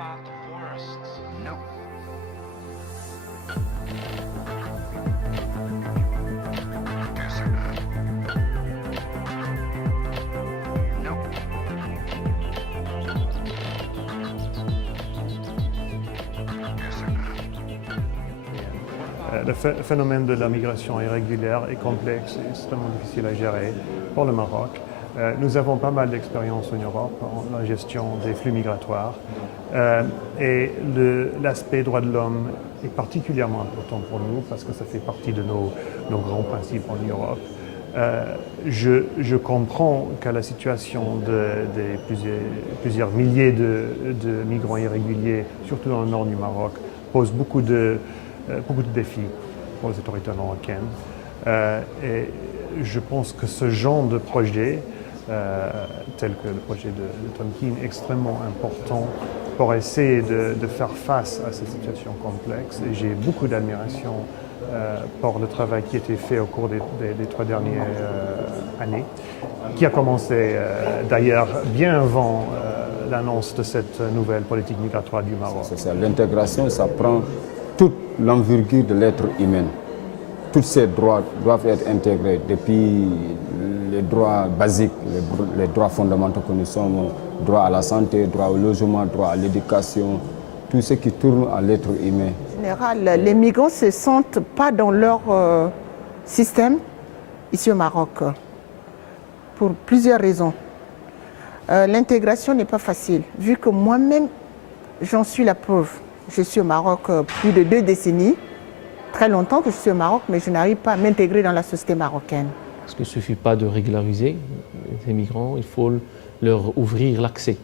about the forests? No. Yes, sir. No. Yes, sir. Le phénomène de la migration irrégulière est complexe et extrêmement difficile à gérer pour le Maroc. Nous avons pas mal d'expérience en Europe en la gestion des flux migratoires et l'aspect droits de l'homme est particulièrement important pour nous parce que ça fait partie de nos grands principes en Europe. Je comprends que la situation de plusieurs milliers de migrants irréguliers, surtout dans le nord du Maroc, pose beaucoup de défis pour les autorités marocaines. Et je pense que ce genre de projet, tel que le projet de Tonkin, est extrêmement important pour essayer de faire face à cette situation complexe. Et j'ai beaucoup d'admiration pour le travail qui a été fait au cours des 3 dernières années, qui a commencé d'ailleurs bien avant l'annonce de cette nouvelle politique migratoire du Maroc. C'est ça, l'intégration, ça prend toute l'envergure de l'être humain. Tous ces droits doivent être intégrés, depuis les droits basiques, les droits fondamentaux que nous sommes, droit à la santé, droit au logement, droit à l'éducation, tout ce qui tourne à l'être humain. En général, les migrants ne se sentent pas dans leur système ici au Maroc, pour plusieurs raisons. L'intégration n'est pas facile, vu que moi-même, j'en suis la preuve. Je suis au Maroc plus de 2 décennies. Très longtemps que je suis au Maroc, mais je n'arrive pas à m'intégrer dans la société marocaine. Parce qu'il ne suffit pas de régulariser les migrants, il faut leur ouvrir l'accès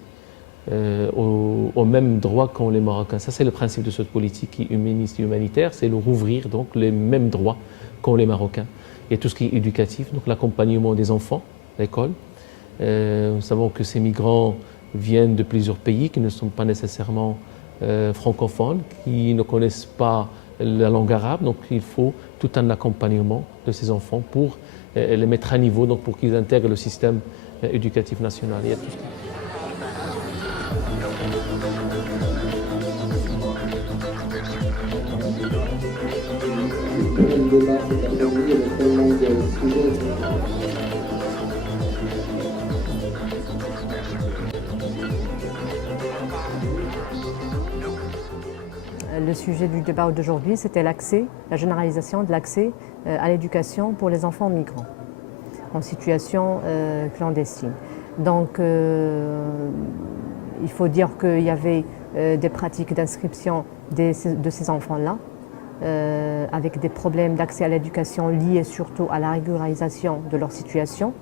aux mêmes droits qu'ont les Marocains. Ça, c'est le principe de cette politique humaniste et humanitaire, c'est leur ouvrir donc les mêmes droits qu'ont les Marocains. Et tout ce qui est éducatif, donc l'accompagnement des enfants, l'école. Nous savons que ces migrants viennent de plusieurs pays qui ne sont pas nécessairement francophones, qui ne connaissent pas la langue arabe, donc il faut tout un accompagnement de ces enfants pour les mettre à niveau, donc pour qu'ils intègrent le système éducatif national. Il y a tout Le sujet du débat d'aujourd'hui, c'était l'accès, la généralisation de l'accès à l'éducation pour les enfants migrants en situation clandestine. Donc, il faut dire qu'il y avait des pratiques d'inscription de ces enfants-là, avec des problèmes d'accès à l'éducation liés surtout à la régularisation de leur situation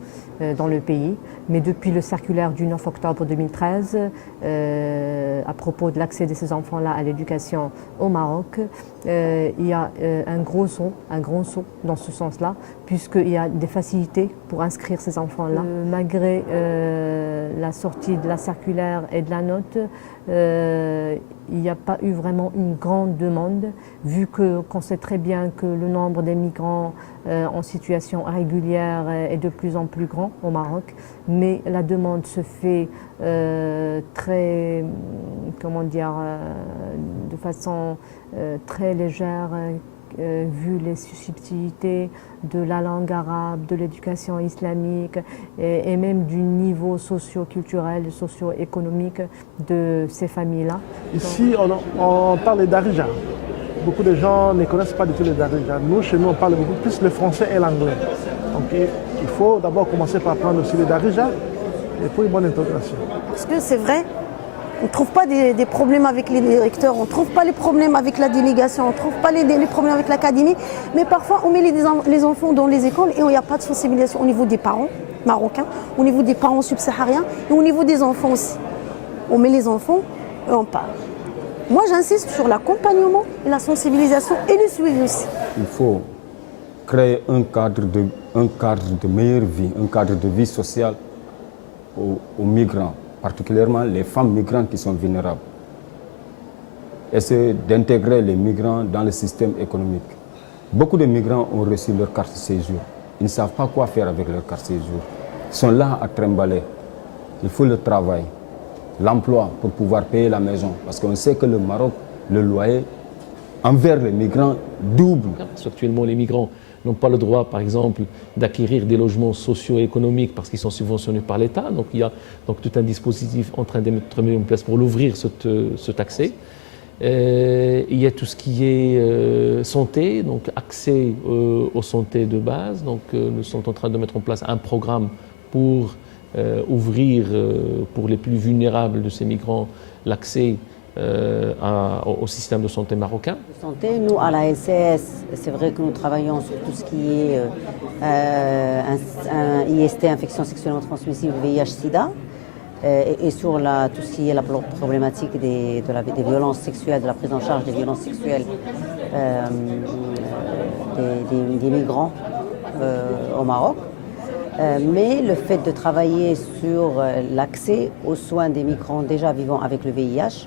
dans le pays. Mais depuis le circulaire du 9 octobre 2013, à propos de l'accès de ces enfants-là à l'éducation au Maroc, il y a un gros saut dans ce sens-là, puisqu'il y a des facilités pour inscrire ces enfants-là. Malgré la sortie de la circulaire et de la note, il n'y a pas eu vraiment une grande demande, vu qu'on sait très bien que le nombre des migrants en situation irrégulière est de plus en plus grand au Maroc, mais la demande se fait très, de façon très légère, vu les susceptibilités de la langue arabe, de l'éducation islamique et même du niveau socio-culturel, socio-économique de ces familles-là. Ici, on parle d'Arija. Beaucoup de gens ne connaissent pas du tout les Darija. Nous, chez nous, on parle beaucoup plus le français et l'anglais. Donc, il faut d'abord commencer par apprendre aussi les Darija et pour une bonne intégration. Parce que c'est vrai, on ne trouve pas des problèmes avec les directeurs, on ne trouve pas les problèmes avec la délégation, on ne trouve pas les problèmes avec l'académie, mais parfois on met les enfants dans les écoles et il n'y a pas de sensibilisation au niveau des parents marocains, au niveau des parents subsahariens et au niveau des enfants aussi. On met les enfants et on parle. Moi, j'insiste sur l'accompagnement et la sensibilisation et le suivi aussi. Il faut créer un cadre de meilleure vie, un cadre de vie sociale aux migrants, particulièrement les femmes migrantes qui sont vulnérables. Essayer d'intégrer les migrants dans le système économique. Beaucoup de migrants ont reçu leur carte de séjour. Ils ne savent pas quoi faire avec leur carte de séjour. Ils sont là à trimballer. Il faut le travail. l'emploi pour pouvoir payer la maison. Parce qu'on sait que le Maroc, le loyer envers les migrants double. Parce qu'actuellement, les migrants n'ont pas le droit, par exemple, d'acquérir des logements socio-économiques parce qu'ils sont subventionnés par l'État. Donc il y a donc tout un dispositif en train d'être mis en place pour l'ouvrir, cet accès. Il y a tout ce qui est santé, donc accès aux santé de base. Donc nous sommes en train de mettre en place un programme pour ouvrir pour les plus vulnérables de ces migrants l'accès au système de santé marocain. Santé, nous à la LCS, c'est vrai que nous travaillons sur tout ce qui est un IST, infection sexuellement transmissible, VIH-Sida, et sur tout ce qui est la problématique des violences sexuelles, de la prise en charge des violences sexuelles des migrants au Maroc. Mais le fait de travailler sur l'accès aux soins des migrants déjà vivant avec le VIH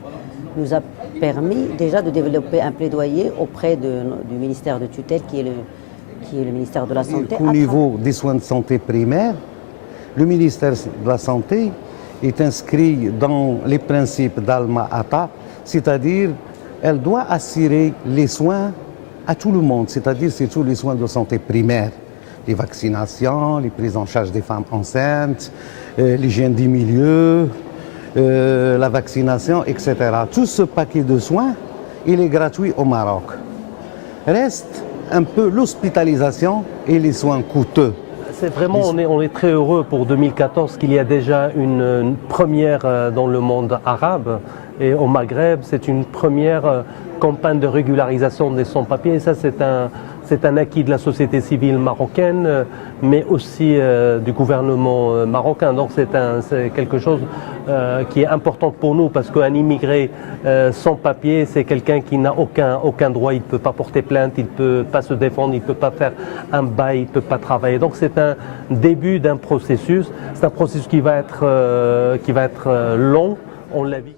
nous a permis déjà de développer un plaidoyer auprès du ministère de tutelle qui est le ministère de la Santé. Au niveau des soins de santé primaires, le ministère de la Santé est inscrit dans les principes d'Alma-Ata, c'est-à-dire elle doit assurer les soins à tout le monde, c'est-à-dire c'est tous les soins de santé primaires. Les vaccinations, les prises en charge des femmes enceintes, l'hygiène des milieux, la vaccination, etc. Tout ce paquet de soins, il est gratuit au Maroc. Reste un peu l'hospitalisation et les soins coûteux. C'est vraiment, on est très heureux pour 2014 qu'il y a déjà une première dans le monde arabe et au Maghreb, c'est une première campagne de régularisation des sans-papiers. Et ça, c'est un acquis de la société civile marocaine, mais aussi du gouvernement marocain. Donc c'est quelque chose qui est important pour nous parce qu'un immigré sans papier, c'est quelqu'un qui n'a aucun droit. Il ne peut pas porter plainte, il ne peut pas se défendre, il ne peut pas faire un bail, il ne peut pas travailler. Donc c'est un début d'un processus. C'est un processus qui va être long, on l'a vu.